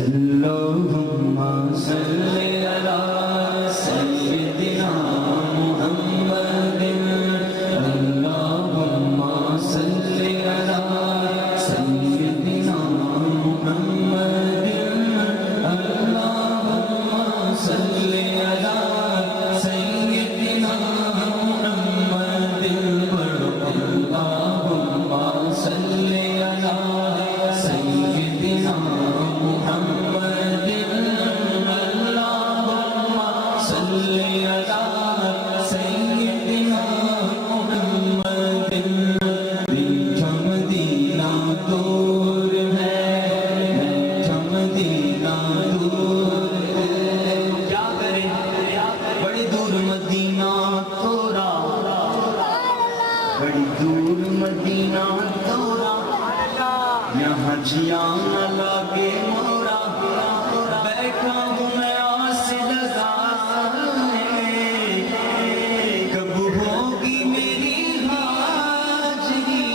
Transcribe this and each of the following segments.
اللہم صلی علی سیدنا محمد اللہم صلی علی سیدنا محمد اللہم صلی علی سیدنا محمد اللہم صلی علی سیدنا محمد اللہم صلی علی سیدنا محمد میٹھا مدینہ دور ہے میٹھا مدینہ دور ہے کیا کریں بڑی دور مدینہ تھوڑا بڑی دور مدینہ تھوڑا یہاں جیاں نہ لگے مورا بیٹھا ہوں میں آس لگائے کب ہوگی میری حاضری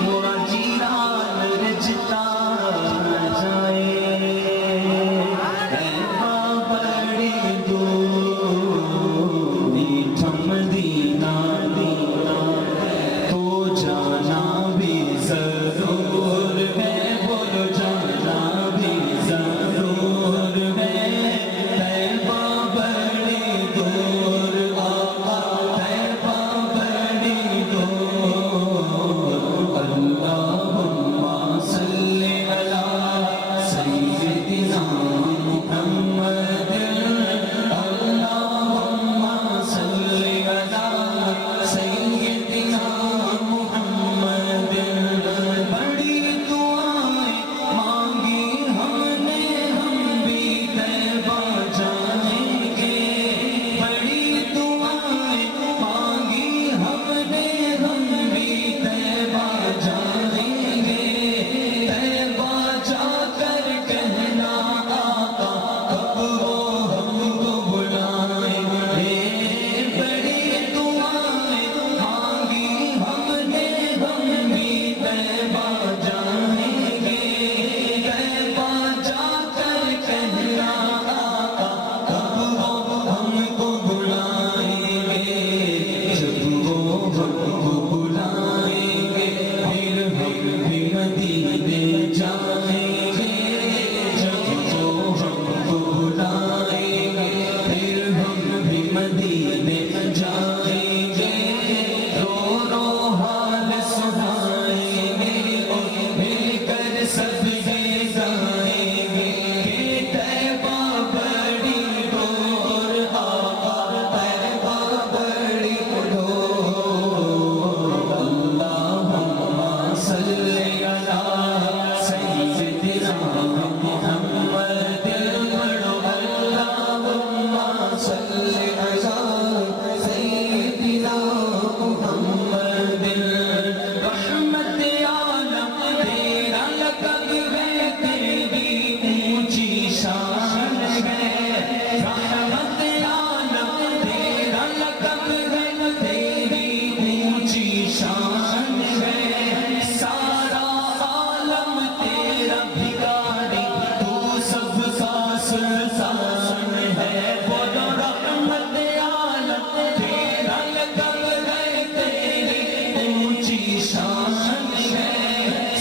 مورا جیران رجتا جائے اے بڑی دور میٹھا مدینہ تو جانا بھی ضرور ہے بولو جانا بھی ضرور ہے طیبہ بڑی دور آقا طیبہ بڑی دور اللہم صلی علی سیدنا محمد اللہم صلی علی سیدنا محمد بڑی دعائیں مانگی ہم نے ہم بھی طیبہ جائیں گے بڑی دعائیں مانگی ہم نے ہم بھی طیبہ جائیں گے طیبہ جا کر کہنا آقا کب وہ ہم کو بلائیں گے بڑی دعائیں مانگی ہم نے ہم بھی طیبہ جائیں گے طیبہ جا کر کہنا آقا کب وہ ہم کو بلائیں گے جب وہ ہم کو بلائیں گے پھر ہم بھی مدینے جائیں گے جب وہ ہم کو بلائیں گے پھر ہم بھی مدینے جائیں گے رو رو حال سنائیں گے اور مل کر سب یہ گائیں گے کہ طیبہ بڑی دور آقا طیبہ بڑی دور اللہم صلی علی سیدنا محمد اللہم صلی علی سیدنا محمد رحمت عالم تیرا لقب ہے تیری اونچی شان ہے رحمت عالم تیرا لقب ہے تیری اونچی شان ہے سارا عالم تیرا بھکاری تو سب کا سلطان ہے بولو رحمت عالم تیرا لقب ہے تیری اونچی شان ہے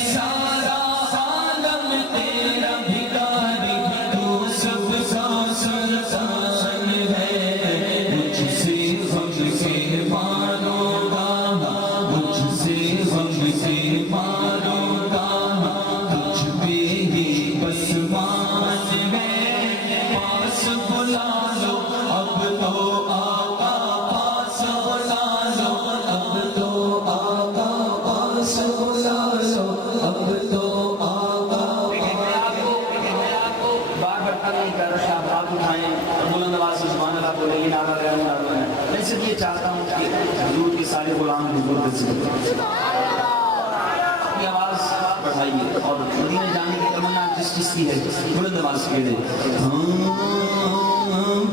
سارا عالم تیرا بھکاری تو سب کا سلطان ہے مجھ سے غم کے ماروں گا مجھ سے غم کے ماروں گا تجھ پہ ہی بس مان ہے پاس بلا لو اب تو آقا پاس بلا لو اب تو آقا پاس بلا لو اب تو آقا بار بار تنگ نہیں کر رہا آپ ہاتھ اٹھائیں اور بلند آواز سے سبحان اللہ بولیں گے نعرہ لگائیں میں صرف یہ چاہتا ہوں کہ حضور کے سارے غلام حضور کے ذکر اپنی آواز بڑھائیے اور مدینے جانے کی تمنا جس جس کی ہے بلند آواز سے کہہ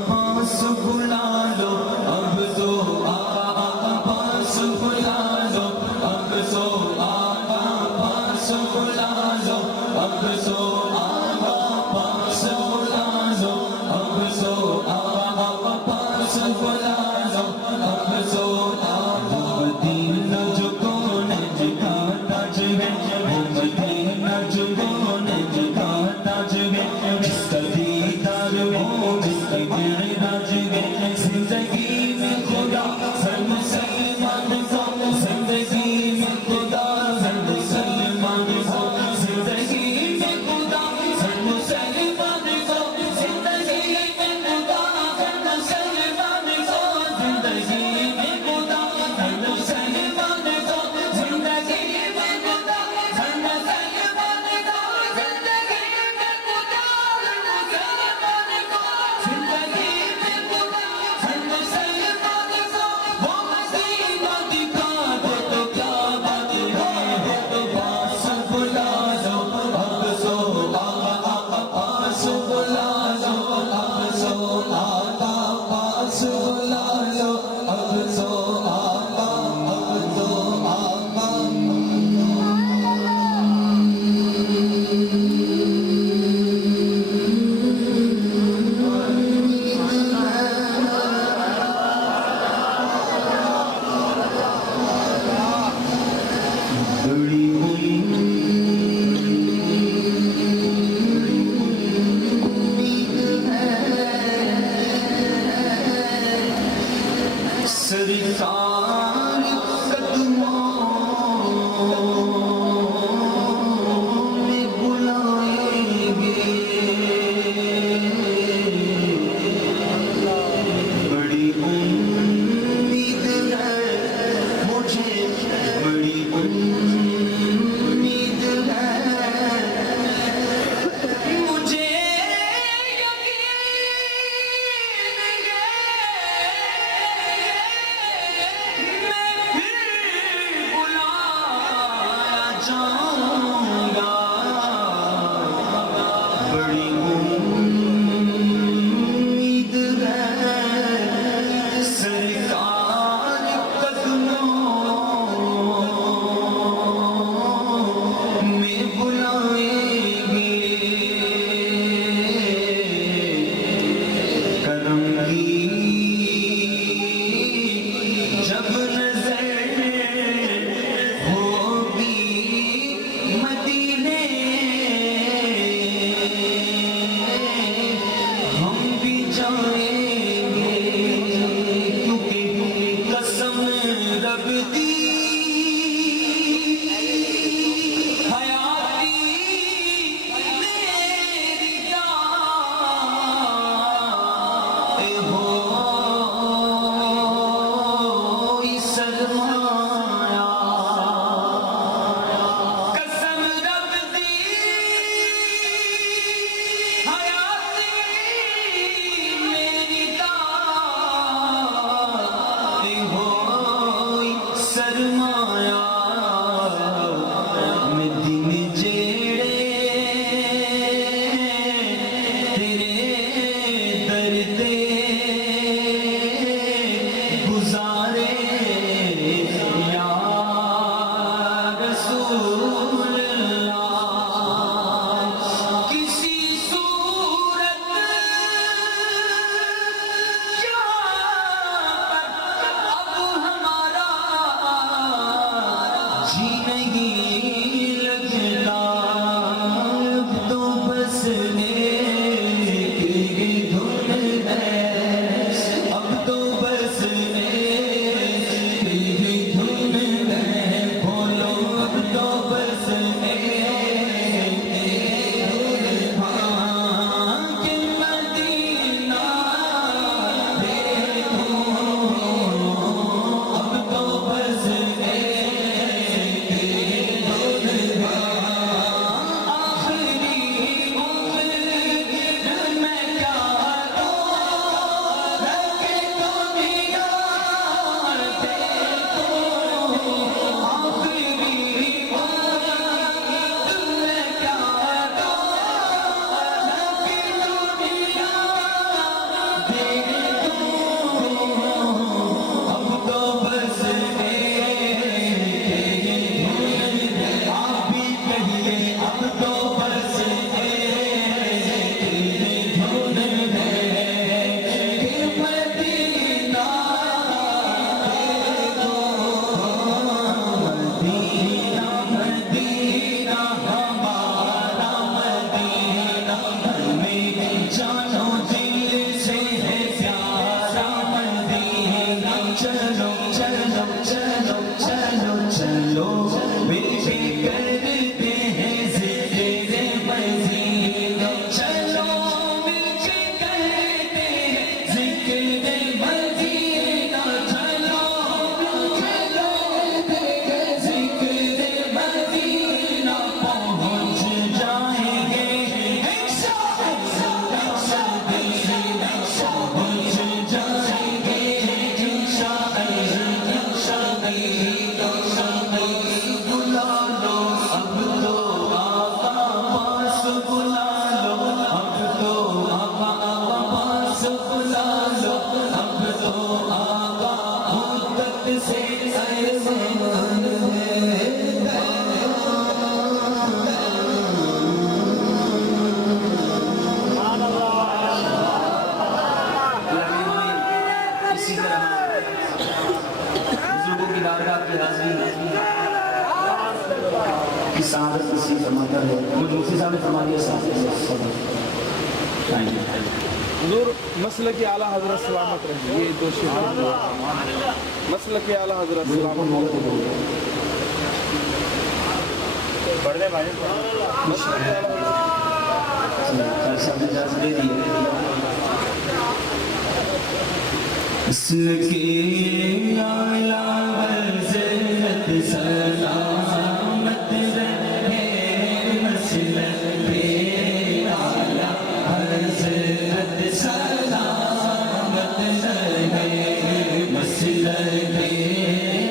پاس بلا لو اب تو آقا پاس بلا لو اب تو آقا پاس بلا لو اب تو آقا بڑی امید ہے سرکار قدموں میں بلائیں گے کرم کی جب نظر ہوگی مدینے ہم بھی جائیں گے کیونکہ قسم رب دی حیاتی میری دائیں ہو سرمایہ قسم رب دی حیاتی میری دائیں ہو سرمایہ میں دن جیڑے تیرے در تے گزارے یا رسول اللہ کسی صورت کیا اب ہمارا جی نہیں لگتا اب تو بس ایک ہی دھن ہے اب تو بس ایک ہی دھن ہے بولو اب تو بس ایک ہی دھن ہاں کہ مدینہ دیکھوں اب تو بس ایک ہی دھن ہے آخری عمر میں کیا رکھے دنیا دیکھوں آخری عمر میں کیا رکھے دنیا دیکھوں اب تو بس ایک ہی دھن ہے آپ بھی کہیے اب تو بس ایک ہی دھن ہے کہ مدینہ مدینہ مدینہ ہمارا مدینہ ہمیں جانو دل سے ہے پیارا مدینہ چلو چلو چلو چلو چلو مل کے کرتے ہیں ذکر مدینہ چلو مل کے کرتے ہیں ذکر مدینہ چلو مل کے کرتے ہیں ذکر مدینہ پہنچ جائیں گے انشاءاللہ مدینہ پہنچ جائیں گے انشاءاللہ بلا لو اب تو آقا پاس بلا لو اب تو آقا پاس بلا لو اب تو آقا مدت سے ارمان ہے اسی طرح بزرگوں کی بارگاہ کی حاضری کی سعادت نصیب فرماتا ہے مجھ مفتی صاحب نے فرما دیا حضور مسلک اعلیٰ حضرت سلامت رہے یہ دو شیخ مسلک اعلیٰ حضرت سلامت رہے مسلک اعلیٰ حضرت اجازت دے دی مسلک اعلیٰ حضرت سلامت رہے مسلک اعلیٰ حضرت سلامت رہے مسلک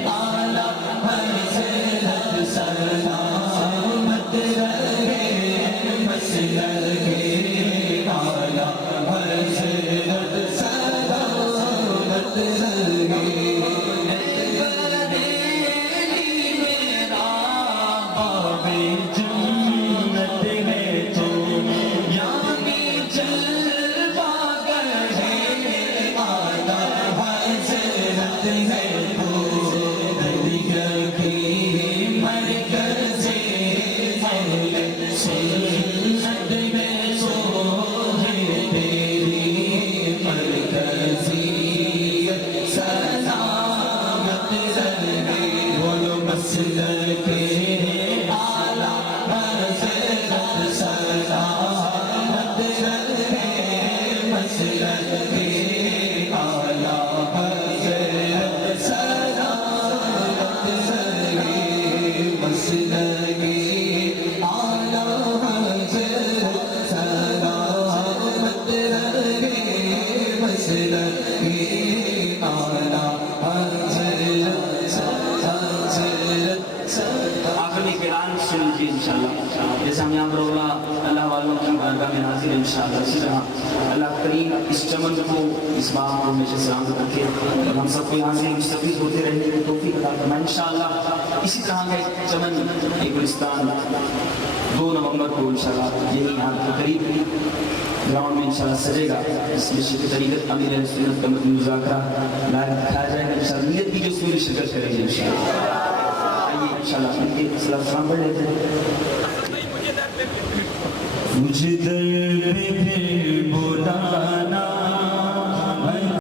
اعلیٰ حضرت سلامت رہے مسلک بارگاہ میں حاضر انشاءاللہ. اسی طرح اللہ کریم اس چمن کو اس باغ کو ہمیشہ سلامت رکھے اور ہم سب کو یہاں سے مستفید ہوتے رہنے کی توفیق عطا فرمائے انشاءاللہ. اسی طرح کا ایک چمن ایک گلستان 2 نومبر کو انشاءاللہ یہی یہاں کے قریب گراؤنڈ میں انشاءاللہ سجے گا. اس میں شیخ طریقت امیر اہل سنت کا مدنی مذاکرہ لائیو دکھایا جائے گا انشاءاللہ. نیت کی جو اس میں شرکت کریں گے انشاءاللہ. آئیے انشاءاللہ اپنے صلاۃ السلام پڑھ لیتے ہیں. مجھے در پہ